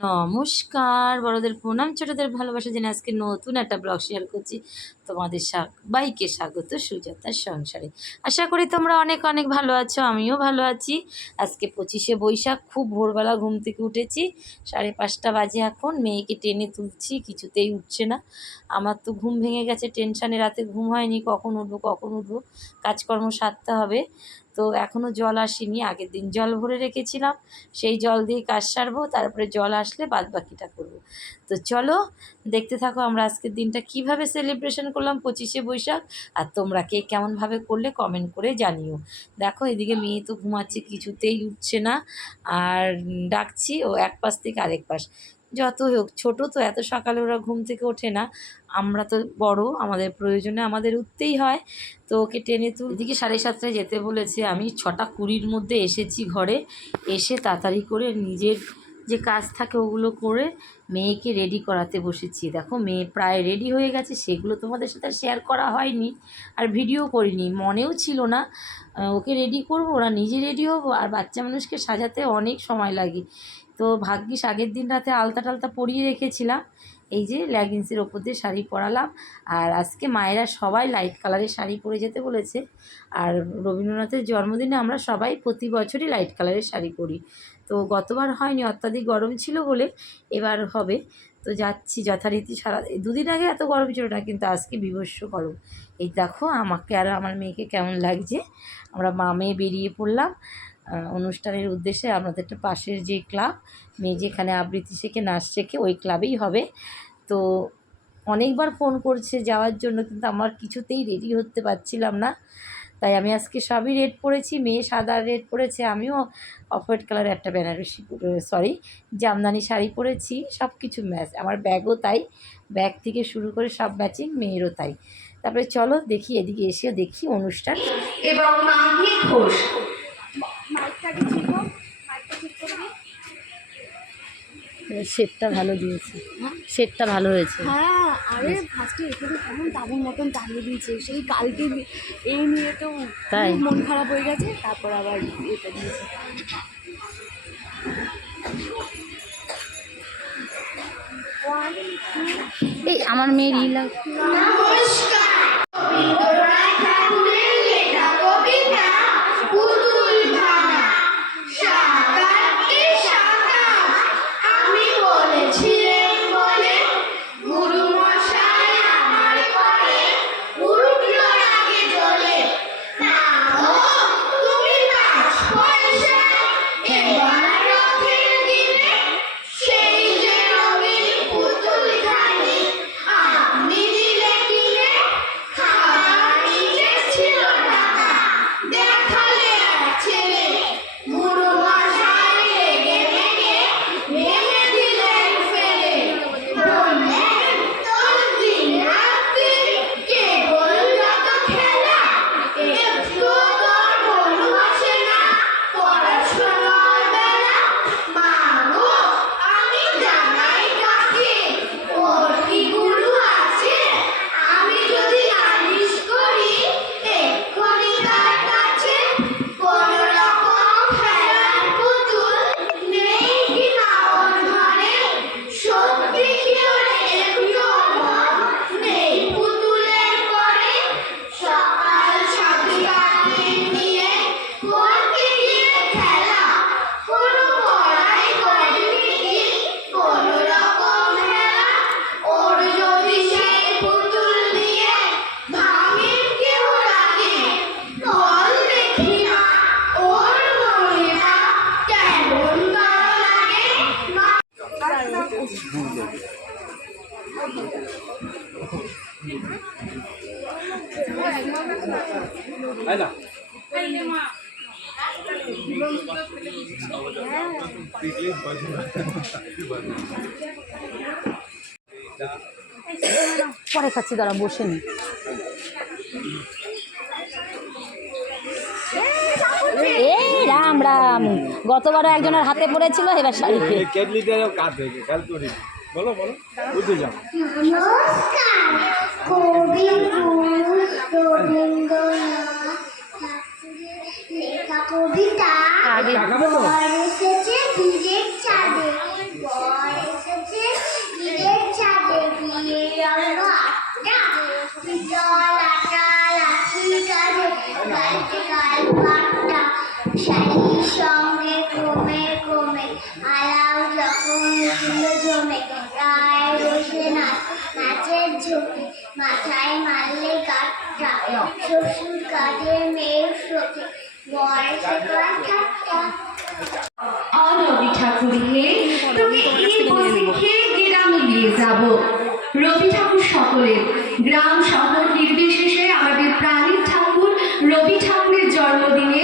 নমস্কার, বড়দের প্রণাম, ছোটদের ভালোবাসা জেনে আজকে নতুন একটা ব্লগ শেয়ার করছি। তোমাদের সবাইকে স্বাগত সুজাতার সংসারে। আশা করি তোমরা অনেক অনেক ভালো আছো, আমিও ভালো আছি। আজকে পঁচিশে বৈশাখ, খুব ভোরবেলা ঘুম থেকে উঠেছি, সাড়ে পাঁচটা বাজে এখন, মেয়েকে টেনে তুলছি, কিছুতেই উঠছে না। আমার তো ঘুম ভেঙে গেছে, টেনশানে রাতে ঘুম হয়নি, কখন উঠবো কখন উঠবো, কাজকর্ম সারতে হবে। তো এখনও জল আসেনি, আগের দিন জল ভরে রেখেছিলাম, সেই জল দিয়ে কাজ সারবো, তারপরে জল আসলে বাদ বাকিটা করব। তো চলো, দেখতে থাকো আমরা আজকের দিনটা কীভাবে সেলিব্রেশন করলাম পঁচিশে বৈশাখ, আর তোমরা কে কেমনভাবে করলে কমেন্ট করে জানিও। দেখো, এদিকে মেয়ে তো ঘুমাচ্ছে, কিছুতেই উঠছে না, আর ডাকছি ও এক পাশ থেকে আরেক পাশ। যতই হোক, ছোটো তো এত সকালে ওরা ঘুম থেকে ওঠে না। আমরা তো বড়, আমাদের প্রয়োজনে আমাদের উঠতেই হয়। তো ওকে টেনে তুল এদিকে সাড়ে সাতটায় যেতে বলেছে, আমি ছটা কুড়ির মধ্যে এসেছি ঘরে। এসে তাড়াতাড়ি করে নিজের যে কাজ থাকে ওগুলো করে মেয়েকে রেডি করাতে বসেছি। দেখো, মেয়ে প্রায় রেডি হয়ে গেছে, সেগুলো তোমাদের সাথে শেয়ার করা হয়নি। আর ভিডিও করিনি, মনেও ছিল না। ওকে রেডি করব, ওরা নিজে রেডি হব, আর বাচ্চা মানুষকে সাজাতে অনেক সময় লাগে। তো ভাগ্যিস আগের দিন রাতে আলতা টালতা পরিয়ে রেখেছিলাম। এই যে লেগিংসের ওপর দিয়ে শাড়ি পরালাম। আর আজকে মায়েরা সবাই লাইট কালারের শাড়ি পরে যেতে বলেছে। আর রবীন্দ্রনাথের জন্মদিনে আমরা সবাই প্রতি বছরই লাইট কালারের শাড়ি পরি। তো গতবার হয়নি, অত্যাধিক গরম ছিল বলে এবার হবে। তো যাচ্ছি যথারীতি সারা, দুদিন আগে এত গরম ছিল না, কিন্তু আজকে বিভস্ম গরম। এই দেখো আমাকে আর আমার মেয়েকে কেমন লাগছে। আমরা মা মেয়ে বেরিয়ে পড়লাম। অনুষ্ঠানের উদ্দেশ্যে আমাদের পাশের যে ক্লাব, মেয়ে যেখানে আবৃত্তি শেখে, নাচ শেখে, ওই ক্লাবেই হবে। তো অনেকবার ফোন করছে যাওয়ার জন্য, কিন্তু আমার কিছুতেই রেডি হতে পারছিলাম না। তাই আমি আজকে সবই রেড পরেছি মেয়ে সাদা রেড পরেছে আমিও অফ হোয়াইট কালারের একটা বেনারসি সরি জামদানি শাড়ি পরেছি সব কিছু ম্যাচ আমার ব্যাগও তাই। ব্যাগ থেকে শুরু করে সব ম্যাচিং মেয়েরও তাই। তারপরে চলো দেখি, এদিকে এসে দেখি অনুষ্ঠান। এবং ঘোষ। সেটটা ভালো দিয়েছে। সেটটা ভালো হয়েছে। হ্যাঁ আরে ফার্স্টে এখানে কেমন তাবুর মতন টানিয়ে দিয়েছে। সেই কালকে এই নিয়ে তো তাই? মন খারাপ হয়ে গেছে তারপর আবার এটা দিয়েছে। এই আমার মেয়ের ই লাগ পরে খাচ্ছি দাঁড়া বসে নি। রাম আমরা গতবারও একজনের হাতে পড়েছিল এবার শাড়ি বলো বলো উঠে যাও। কবি লেখা কবিতা আগে এসেছে কমে আলাও যখন জমে গায়ে বসে নাচ, নাচের মাথায় মারলে গাট্টা শ্বশুর কাজে মেয়ের ঠাকুর হে রবি ঠাকুর গ্রাম শহর নির্বিশেষে ঠাকুর রবি ঠাকুরের জন্মদিনে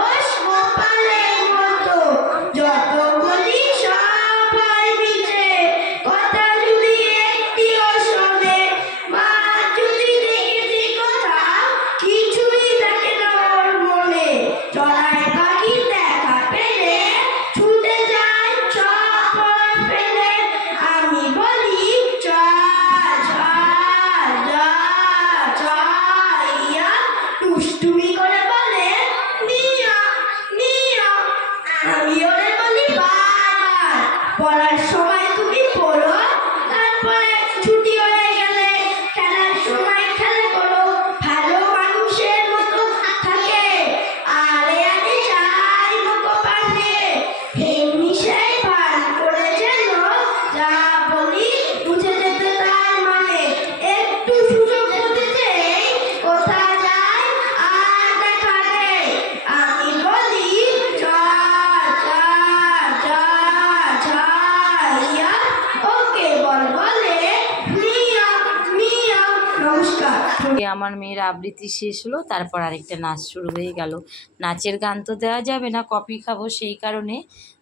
আমার মেয়ের আবৃত্তি শেষ হলো, তারপর আরেকটা নাচ শুরু হয়ে গেল। নাচের গান তো দেওয়া যাবে না, কপি খাব সেই কারণে।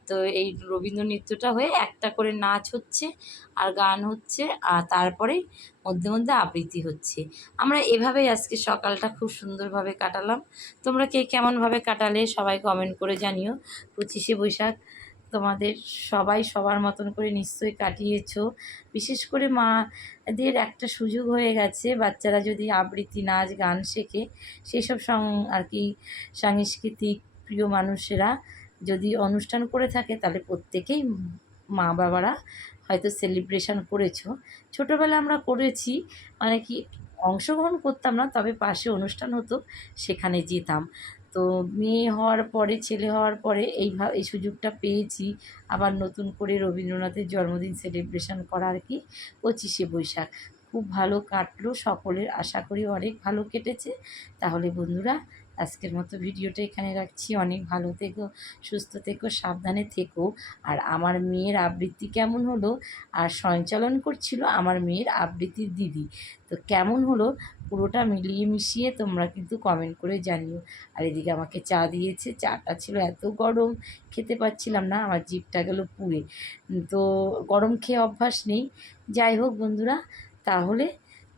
তো এই রবীন্দ্র নৃত্যটা হয়ে একটা করে নাচ হচ্ছে আর গান হচ্ছে আর তারপরে মধ্যে মধ্যে আবৃত্তি হচ্ছে। আমরা এভাবেই আজকে সকালটা খুব সুন্দরভাবে কাটালাম। তোমরা কে কেমনভাবে কাটালে সবাই কমেন্ট করে জানিও। পঁচিশে বৈশাখ। তোমাদের সবাই সবার মতন করে নিশ্চয়ই কাটিয়েছ। বিশেষ করে মাদের একটা সুযোগ হয়ে গেছে, বাচ্চারা যদি আবৃত্তি, নাচ, গান শেখে সেই সব সং আর কি সাংস্কৃতিক প্রিয় মানুষেরা যদি অনুষ্ঠান করে থাকে, তাহলে প্রত্যেকেই মা বাবারা হয়তো সেলিব্রেশন করেছ। ছোটোবেলা আমরা করেছি মানে কি অংশগ্রহণ করতাম না, তবে পাশে অনুষ্ঠান হতো, সেখানে যেতাম। তো মেয়ে হওয়ার পরে, ছেলে হওয়ার পরে এইভাবে এই সুযোগটা পেয়েছি। আবার নতুন করে রবীন্দ্রনাথের জন্মদিন সেলিব্রেশন করার কি, পঁচিশে বৈশাখ। খুব ভালো কাটলো সকলের, আশা করি অনেক ভালো কেটেছে। তাহলে বন্ধুরা আজকের মতো ভিডিওটা এখানে রাখছি। অনেক ভালো থেকো, সুস্থ থেকো, সাবধানে থেকো। আর আমার মেয়ের আবৃত্তি কেমন হলো? আর সঞ্চালন করছিল আমার মেয়ের আবৃত্তির দিদি। তো কেমন হলো? পুরোটা মিলিয়ে মিশিয়ে তোমরা কিন্তু কমেন্ট করে জানিও। আর এদিকে আমাকে চা দিয়েছে। চাটা ছিল এত গরম, খেতে পাচ্ছিলাম না। আমার জিভটা গেল পুড়ে। তো গরম খেয়ে অভ্যাস নেই। যাই হোক বন্ধুরা, তাহলে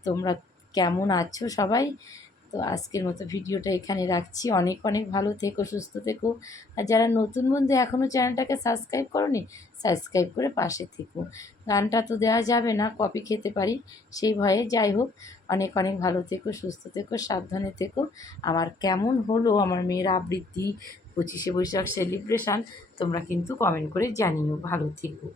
তোমরা কেমন আছো সবাই? তো আজকের মতো ভিডিওটা এখানে রাখছি। অনেক অনেক ভালো থেকো, সুস্থ থেকো। আর যারা নতুন বন্ধু এখনও চ্যানেলটাকে সাবস্ক্রাইব করনি, সাবস্ক্রাইব করে পাশে থেকো। গানটা তো দেওয়া যাবে না, কপি খেতে পারি, সেই ভয়ে যাই হোক। অনেক অনেক ভালো থেকো, সুস্থ থেকো, সাবধানে থেকো। আমার কেমন হলো আমার মেয়ের আবৃত্তি, পঁচিশে বৈশাখ সেলিব্রেশান তোমরা কিন্তু কমেন্ট করে জানিও। ভালো থেকো।